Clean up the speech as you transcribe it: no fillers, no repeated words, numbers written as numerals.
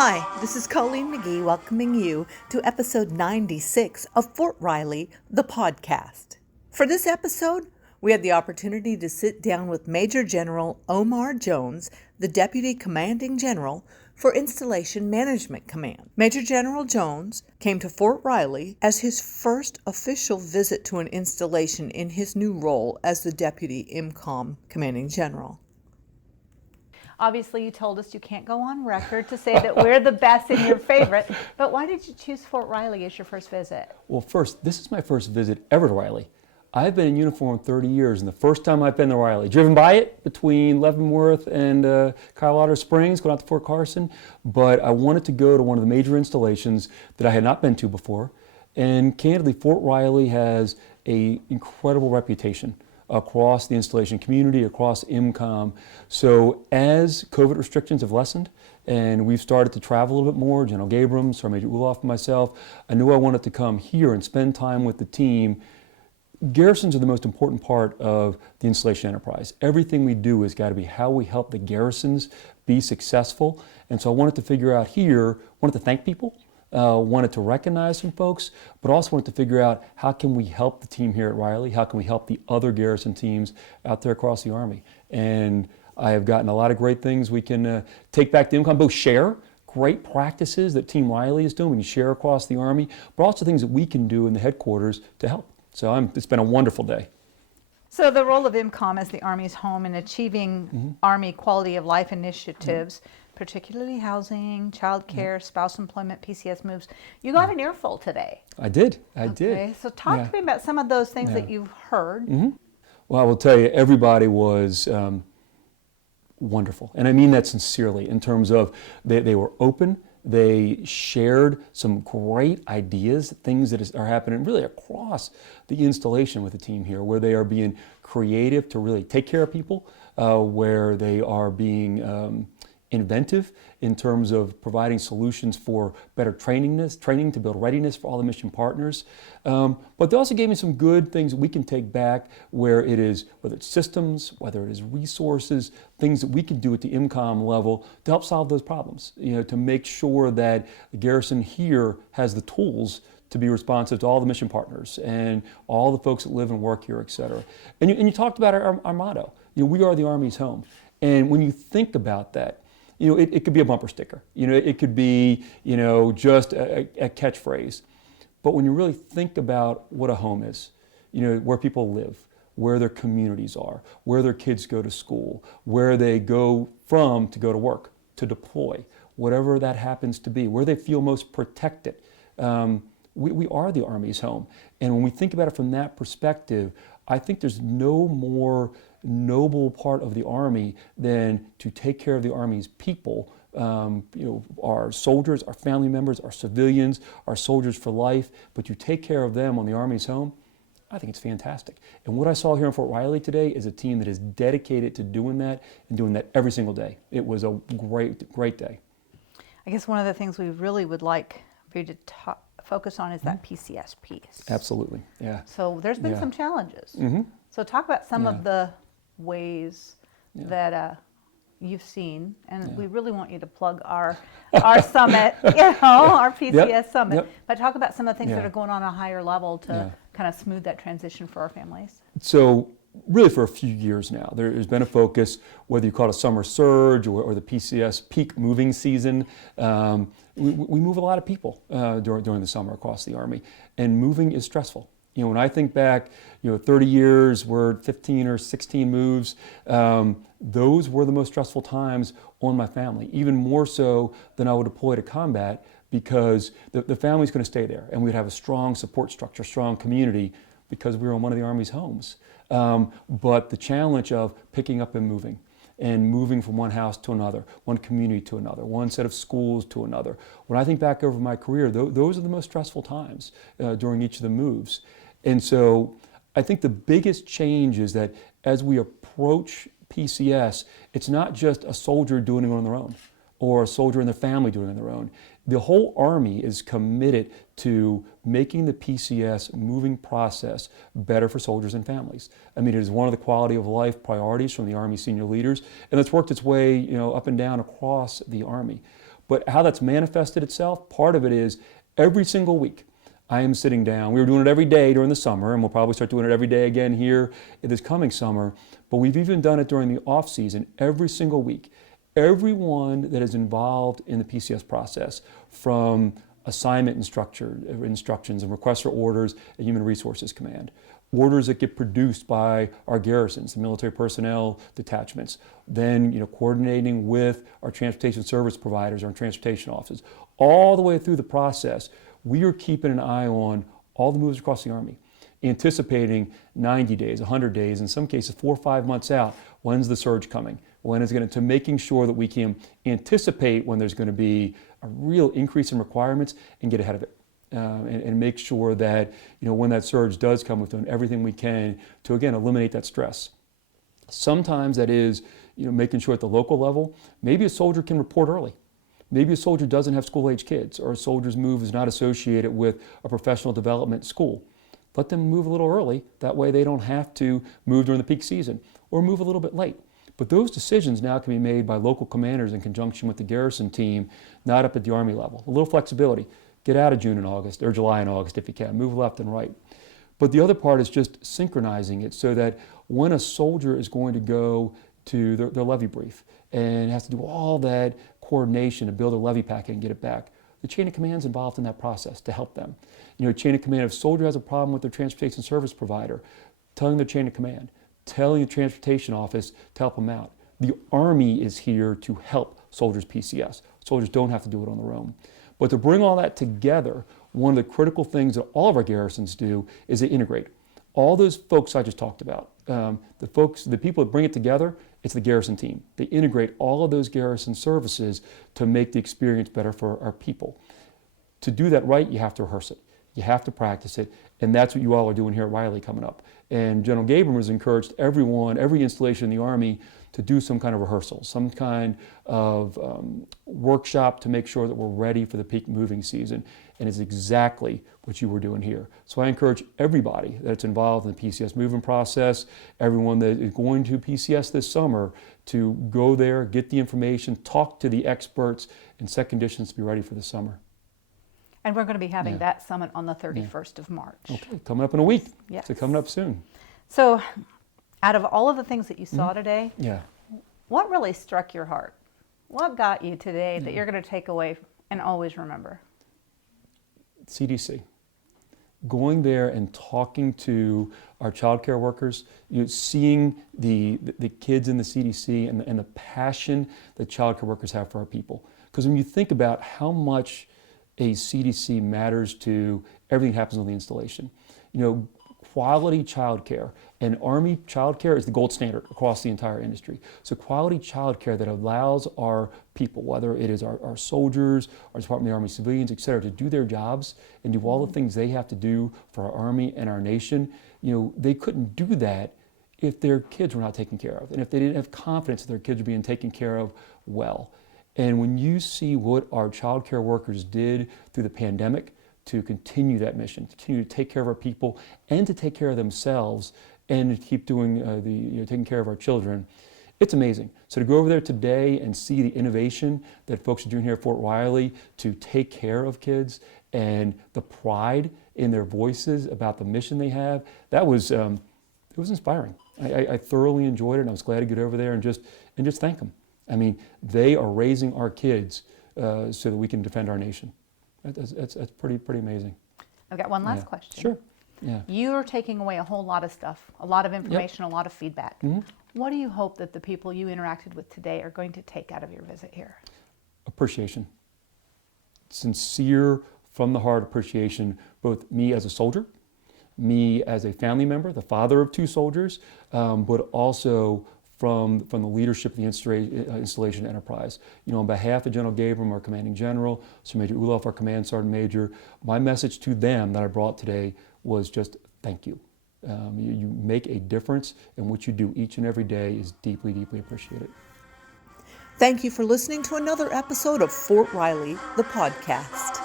Hi, this is Colleen McGee welcoming you to episode 96 of Fort Riley, the podcast. For this episode, we had the opportunity to sit down with Major General Omar Jones, the Deputy Commanding General for Installation Management Command. Major General Jones came to Fort Riley as his first official visit to an installation in his new role as the Deputy IMCOM Commanding General. Obviously, you told us you can't go on record to say that we're the best and your favorite, but why did you choose Fort Riley as your first visit? Well, first, this is my first visit ever to Riley. I've been in uniform 30 years, and the first time I've been to Riley, driven by it between Leavenworth and Colorado Springs, going out to Fort Carson, but I wanted to go to one of the major installations that I had not been to before, and candidly, Fort Riley has an incredible reputation across the installation community, across IMCOM. So as COVID restrictions have lessened and we've started to travel a little bit more, General Gabrams, Sergeant Major Ulof, and myself, I knew I wanted to come here and spend time with the team. Garrisons are the most important part of the installation enterprise. Everything we do has got to be how we help the garrisons be successful. And so I wanted to figure out here, wanted to thank people, wanted to recognize some folks, but also wanted to figure out how can we help the team here at Riley, how can we help the other garrison teams out there across the Army. And I have gotten a lot of great things we can take back to IMCOM, both share great practices that Team Riley is doing, we can share across the Army, but also things that we can do in the headquarters to help. So it's been a wonderful day. So the role of IMCOM as the Army's home in achieving Army quality of life initiatives, particularly housing, child care, spouse employment, PCS moves. You got an earful today. I did. Okay, so talk to me about some of those things that you've heard. Well, I will tell you, everybody was wonderful. And I mean that sincerely in terms of they were open. They shared some great ideas, things that are happening really across the installation with the team here, where they are being creative to really take care of people, where they are being inventive in terms of providing solutions for better training to build readiness for all the mission partners. But they also gave me some good things that we can take back, where it is, whether it's systems, whether it is resources, things that we can do at the IMCOM level to help solve those problems, to make sure that the garrison here has the tools to be responsive to all the mission partners and all the folks that live and work here, et cetera. And you talked about our motto, we are the Army's home. And when you think about that, it could be a bumper sticker. It could be, just a catchphrase. But when you really think about what a home is, where people live, where their communities are, where their kids go to school, where they go from to go to work, to deploy, whatever that happens to be, where they feel most protected. We are the Army's home. And when we think about it from that perspective, I think there's no more noble part of the Army than to take care of the Army's people, our soldiers, our family members, our civilians, our soldiers for life, but to take care of them on the Army's home. I think it's fantastic. And what I saw here in Fort Riley today is a team that is dedicated to doing that and doing that every single day. It was a great, great day. I guess one of the things we really would like for you to focus on is that PCS piece. Absolutely, yeah. So there's been some challenges. So talk about some of the ways that you've seen, and we really want you to plug our summit, our PCS summit, but talk about some of the things that are going on a higher level to kind of smooth that transition for our families. So really for a few years now, there's been a focus, whether you call it a summer surge or the PCS peak moving season. We move a lot of people during the summer across the Army, and moving is stressful. When I think back, 30 years, we're 15 or 16 moves, those were the most stressful times on my family, even more so than I would deploy to combat, because the family's going to stay there, and we'd have a strong support structure, strong community, because we were in one of the Army's homes. But the challenge of picking up and moving from one house to another, one community to another, one set of schools to another. When I think back over my career, those are the most stressful times during each of the moves. And so I think the biggest change is that as we approach PCS, it's not just a soldier doing it on their own or a soldier and their family doing it on their own. The whole Army is committed to making the PCS moving process better for soldiers and families. I mean, it is one of the quality of life priorities from the Army senior leaders, and it's worked its way, up and down across the Army. But how that's manifested itself, part of it is every single week, I am sitting down. We were doing it every day during the summer, and we'll probably start doing it every day again here this coming summer. But we've even done it during the off season every single week. Everyone that is involved in the PCS process, from assignment instructions and requests for orders at Human Resources Command, orders that get produced by our garrisons, the military personnel detachments, then coordinating with our transportation service providers, our transportation offices, all the way through the process, we are keeping an eye on all the moves across the Army, anticipating 90 days, 100 days, in some cases 4 or 5 months out, when's the surge coming? When is to making sure that we can anticipate when there's going to be a real increase in requirements and get ahead of it. And make sure that when that surge does come, we've done everything we can to, again, eliminate that stress. Sometimes that is making sure at the local level, maybe a soldier can report early. Maybe a soldier doesn't have school-age kids, or a soldier's move is not associated with a professional development school. Let them move a little early. That way they don't have to move during the peak season or move a little bit late. But those decisions now can be made by local commanders in conjunction with the garrison team, not up at the Army level. A little flexibility. Get out of June and August, or July and August if you can. Move left and right. But the other part is just synchronizing it so that when a soldier is going to go to their levy brief and has to do all that coordination to build a levy packet and get it back, the chain of command is involved in that process to help them. Chain of command, if a soldier has a problem with their transportation service provider, telling their chain of command, telling the transportation office to help them out. The Army is here to help soldiers PCS. Soldiers don't have to do it on their own. But to bring all that together, one of the critical things that all of our garrisons do is they integrate. All those folks I just talked about, the people that bring it together, it's the garrison team. They integrate all of those garrison services to make the experience better for our people. To do that right, you have to rehearse it. You have to practice it, and that's what you all are doing here at Riley coming up. And General Gabriel has encouraged everyone, every installation in the Army, to do some kind of rehearsal, some kind of workshop to make sure that we're ready for the peak moving season. And it's exactly what you were doing here. So I encourage everybody that's involved in the PCS moving process, everyone that is going to PCS this summer, to go there, get the information, talk to the experts, and set conditions to be ready for the summer. And we're going to be having that summit on the 31st of March. Okay, coming up in a week. Yes. So coming up soon. So out of all of the things that you saw today, Yeah. what really struck your heart? What got you today that you're going to take away and always remember? CDC. Going there and talking to our child care workers, seeing the kids in the CDC and the passion that child care workers have for our people. Because when you think about how much a CDC matters to everything that happens on the installation, quality child care, and Army child care is the gold standard across the entire industry. So quality child care that allows our people, whether it is our soldiers, our Department of the Army civilians, et cetera, to do their jobs and do all the things they have to do for our Army and our nation, they couldn't do that if their kids were not taken care of, and if they didn't have confidence that their kids were being taken care of well. And when you see what our child care workers did through the pandemic to continue that mission, to continue to take care of our people and to take care of themselves and to keep doing taking care of our children, it's amazing. So to go over there today and see the innovation that folks are doing here at Fort Riley to take care of kids and the pride in their voices about the mission they have, that was it was inspiring. I thoroughly enjoyed it, and I was glad to get over there and just thank them. I mean, they are raising our kids so that we can defend our nation. That's pretty amazing. I've got one last question. Sure. Yeah. You are taking away a whole lot of stuff, a lot of information, a lot of feedback. Mm-hmm. What do you hope that the people you interacted with today are going to take out of your visit here? Appreciation. Sincere, from the heart appreciation, both me as a soldier, me as a family member, the father of 2 soldiers, but also from the leadership of the installation enterprise. On behalf of General Gabriel, our commanding general, Sir Major Ulof, our command sergeant major, my message to them that I brought today was just thank you. You make a difference, and what you do each and every day is deeply, deeply appreciated. Thank you for listening to another episode of Fort Riley, the podcast.